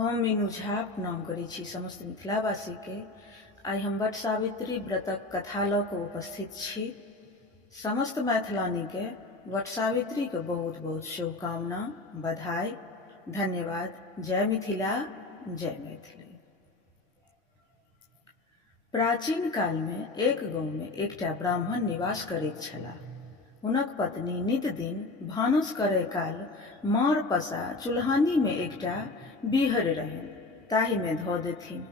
हम मीनू झा प्रणाम करै छी समस्त मिथिलावासी के। आइ हम वट सावित्री व्रतक कथा लऽ कऽ उपस्थित छी। समस्त मैथिलानी के वट सावित्री के बहुत बहुत शुभकामना, बधाई, धन्यवाद। जय मिथिला, जय मैथिली। प्राचीन काल में एक गाँव में एकटा ब्राह्मण निवास करैत छलाह। हुनक पत्नी नित दिन भानस करय काल मार पसा चूल्हानी में एकटा बिहर रहनि, ताहि में धऽ देथिन।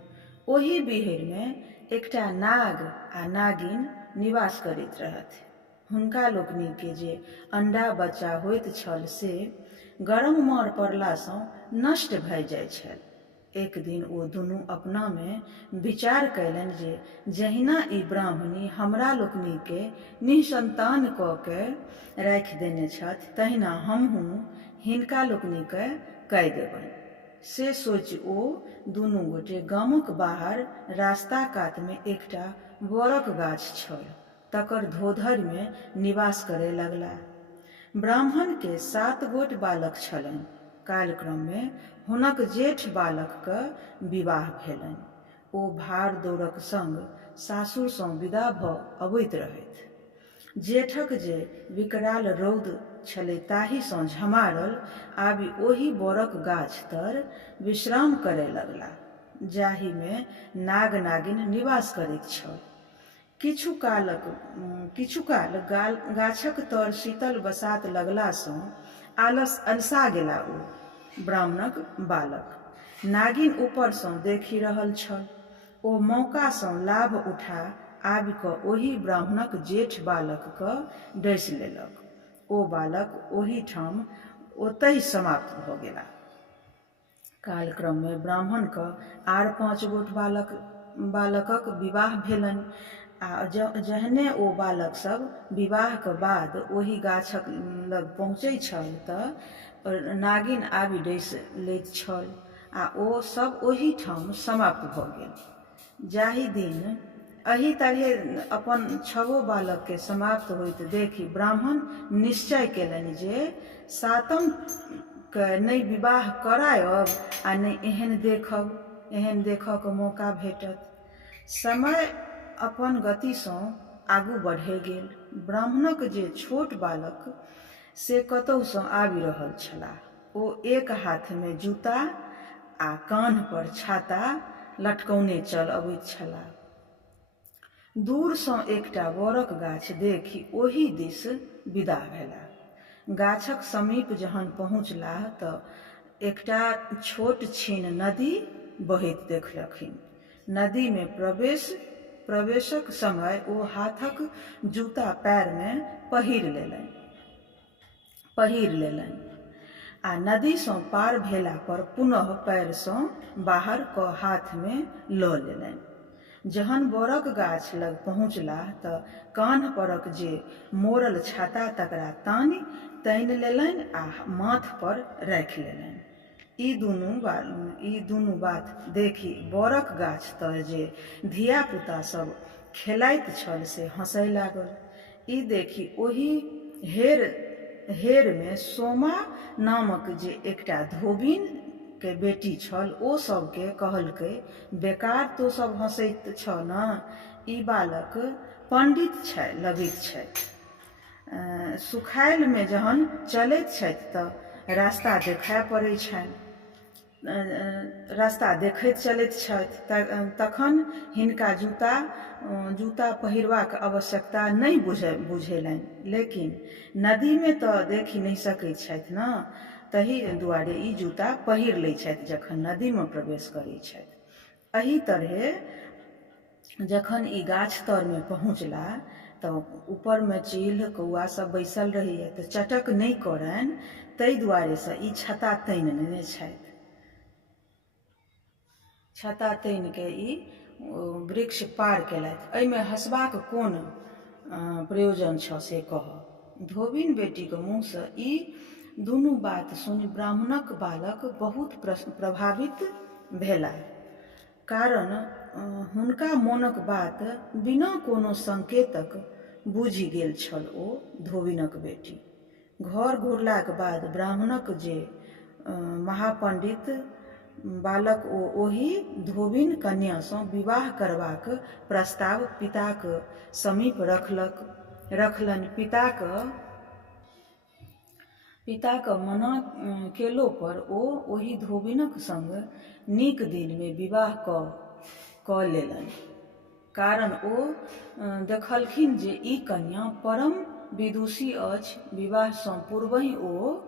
ओहि बिहर में एकटा नाग आ नागिन निवास करैत रहथि। हुनका लोकनि के जे अंडा बच्चा होइत छल से गरम मार पड़ला सँ नष्ट भऽ जाइत छल। एक दिन ओ दुनू अपना में विचार कयलनि जे जहिना ई ब्राह्मणी हमरा लोकनि के निसंतान कऽ के राखि देने छथि, तहिना हमहूँ हिनका लोकनि के कऽ देबनि। से सोचि ओ दुनू गोटे गामक बाहर रास्ता कात में एकटा बड़क गाछ छल, तकर धोधरि में निवास करय लगलाह। ब्राह्मण के 7 गोट बालक छलनि। कालक्रम में हुनक जेठ बालक के विवाह भेलनि। ओ भाड़ दौड़क संग सासुर सँ विदा भऽ अबैत रहथि। जेठक जे विकराल रौद छलै ताहि सँ झमारल आबि ओहि बड़क गाछ तर विश्राम करय लगलाह, जाहि में नाग नागिन निवास करैत छल। किछु काल गाछक तर शीतल बसात लगला सँ अलसा गेला ओ ब्राह्मणक बालक। नागिन ऊपर सँ देखि रहल छल। ओ मौका सँ लाभ उठा आबि कऽ ओहि ब्राह्मणक जेठ बालक के डसि लेलक। ओ बालक ओहि ठाम ओतहि समाप्त भऽ गेला। कालक्रम में ब्राह्मण के आर 5 गोट बालकक विवाह भेलनि। आ जहने ओ बालक सब विवाह के बाद ओहि गाछक लग पहुँचै छल तऽ नागिन आबि डसि लैत छल आ ओ सब ओहि ठाम समाप्त भऽ गेल। जाहि दिन एहि तरहे अपन 6 बालक के समाप्त होइत देखि ब्राह्मण निश्चय केलनि जे 7म के नहि विवाह करायब आ नहि एहन देखक मौका भेटत। समय अपन गति सँ आगू बढ़े गेल। ब्राह्मणक जे छोट बालक से कतहु सँ आबि रहल छलाह। ओ एक हाथ में जूता आ कान्ह पर छाता लटकौने चल अबैत छलाह। दूर सँ एकटा बड़क गाछ देखि ओहि दिस विदा भेलाह। गाछक समीप जहन पहुँचलाह तऽ एकटा छोट छीन नदी बहैत देखलखिन। नदी में प्रवेशक समय ओ हाथक जूता पैर में पहिर लेलनि आ नदी सँ पार भेला पर पुनः पैर सँ बाहर कऽ हाथ में लऽ लेलनि। जहन बड़क गाछ लग पहुँचलाह तऽ कान्ह परक जे मोड़ल छाता तकरा तानि लेलनि आ माथ पर राखि लेलनि। ई दुनू बात देखि बड़क गाछ तर जे धिया पुता सब खेलाइत छल से हँसय लागल। ई देखि ओहि हेर में सोमा नामक जे एकटा धोबिन के बेटी छल ओ सबके कहलकै, बेकार तो सब हँसैत छ न, ई बालक पंडित लगैत छथि। सुखायल में जहन चलैत छथि तऽ रास्ता देखाय पड़ै छनि। रास्ता देखैत चलैत छथि तखन हिनका जूता पहिरबाक आवश्यकता नहि बुझेलनि, लेकिन नदी में तऽ देखि नहि सकैत छथि न, तही दुआरे ई जूता पहिर लै छथि जखन नदी में प्रवेश करै छथि। एही तरहे जखन ई गाछ तर में पहुँचला तऽ ऊपर में चील कौआ सब बैसल रहैए तऽ चटक नहि करनि, ताहि दुआरे सँ ई छत्ता तानि लेने छथि। छत्ता तानि के ई वृक्ष पार केलथि। एहिमे हँसबाक कोन प्रयोजन छ से कहऽ। धोबिन बेटी के मुँह सँ ई दुनू बात सुनि ब्राह्मणक बालक बहुत प्रभावित भेलाह, कारण हुनका मोनक बात बिना कोनो संकेतक बुझि गेल छल। ओ धोबिनक बेटी घर घुरलाक बाद ब्राह्मणक जे महापंडित बालक ओही धोबिन कन्या सँ विवाह करबाक प्रस्ताव पिताक समीप रखलनि। पिताक मना केलो पर ओ ओही धोबिनक संग नीक दिन में विवाह क लेलनि, कारण ओ देखलखिन जे ई कन्या परम विदुषी अछि। विवाह सँ पूर्वहि ओ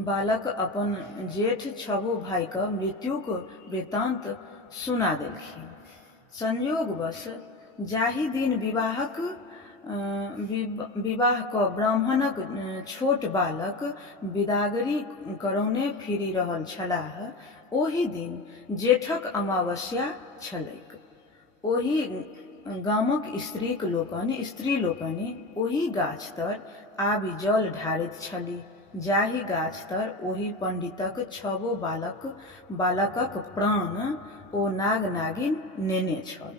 बालक अपन जेठ छबो भाइक मृत्युक वृत्तांत सुना देलखिन। संयोगवश जाहि दिन विवाह क ब्राह्मणक छोट बालक बिदागरी करौने फिरि रहल छलाह, ओहि दिन जेठक अमावस्या छलैक। ओहि गामक स्त्री लोकनि ओहि गाछ तर आबि जल ढारैत छलीह, जाहि गाछ तर ओहि पंडितक छबो बालकक प्राण ओ नाग नागिन नेने छल।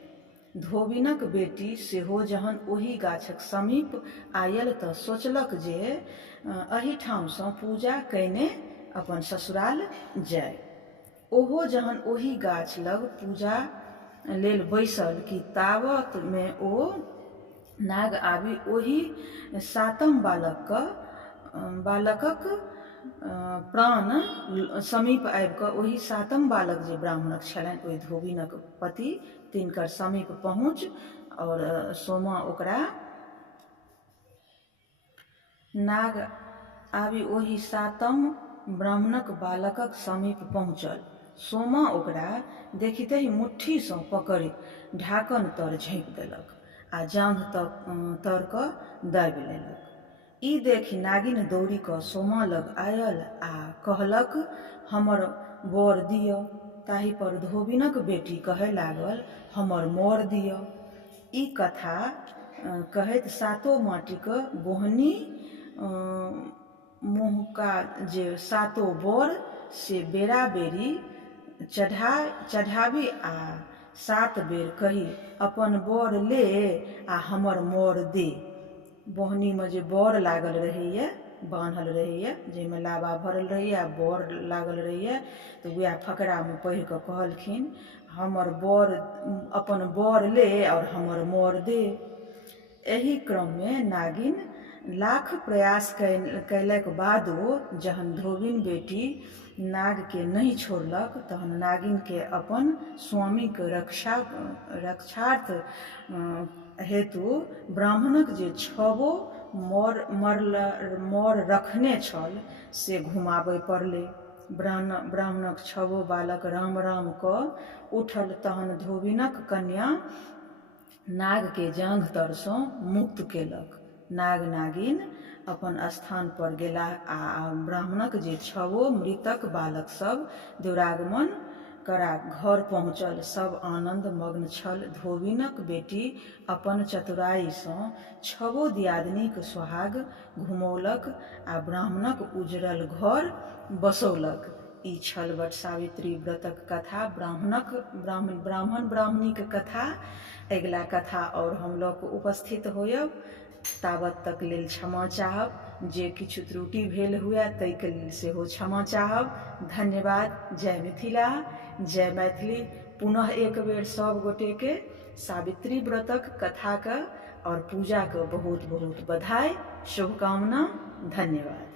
धोबिनक बेटी सेहो जहन ओहि गाछक समीप आयल तऽ सोचलक जे एहिठाम सँ पूजा कएने अपन ससुराल जाय। ओहो जहन ओहि गाछ लग पूजा लेल बैसल कि ताबत में ओ नाग आबि ओहि सातम बालकक प्राण समीप आबि कऽ ओहि सातम बालक जे ब्राह्मणक छलनि, ओहि धोबिनक पति, तिनकर समीप पहुँच और सोमा ओकरा नाग आबि ओहि सातम ब्राह्मणक बालकक समीप पहुँचल। सोमा ओकरा देखितहि मुट्ठी सँ पकड़ि ढाकन तर झाँपि देलक आ जांघ तर क दाबि लेलक। ई देखि नागिन दौड़ी क सोमा लग आयल आ कहलक, हमर बर दिअ। ताहि पर धोबिनक बेटी कहय लागल, हमर मोर दिअ। ई कथा कहैत सातो माटिक बोहनी मुँहका जे सातो बर से बेरा बेरी चढ़ाबी आ 7 बेर कही, अपन बर ले आ हमर मोर दे। बोहनी में जे बर लागल रहैए, बान्हल रहैए, जाहिमे लाबा भरल रहैए आ बर लागल रहैए, तऽ वएह फकरा में पढ़ि कऽ कहलखिन, हमर बर, अपन बर ले और हमर मोर दे। एहि क्रम में नागिन लाख प्रयास कयलक बादो जहन धोबिन बेटी नाग के नहीं छोड़लक, तहन नागिन के अपन स्वामी के रक्षार्थ हेतु ब्राह्मणक जे छबो मोर रखने छल से घुमाबय पड़लै। ब्राह्मणक छबो बालक राम राम क उठल, तहन धोबिनक कन्या नाग के जांघ तर सँ मुक्त केलक। नाग नागिन अपन स्थान पर गेलाह आ ब्राह्मणक जे छबो मृतक बालक सब दुरागमन करा घर पहुँचल। सब आनंद मग्न छल। धोबिनक बेटी अपन चतुराई सँ छबो दियादनीक सोहाग घुमौलक आ ब्राह्मणक उजड़ल घर बसौलक। ई छल वट सावित्री व्रतक कथा, ब्राह्मण ब्राह्मणीक कथा। अगिला कथा और हम लऽ कऽ उपस्थित होयब। ताबत तक लेल क्षमा चाहब। जे किछु त्रुटि भेल हुए ताहिके लेल सेहो क्षमा चाहब। धन्यवाद। जय मिथिला, जय मैथिली। पुनः एक बेर सब गोटे के सावित्री व्रतक कथा और पूजा के बहुत बहुत बधाई, शुभकामना। धन्यवाद।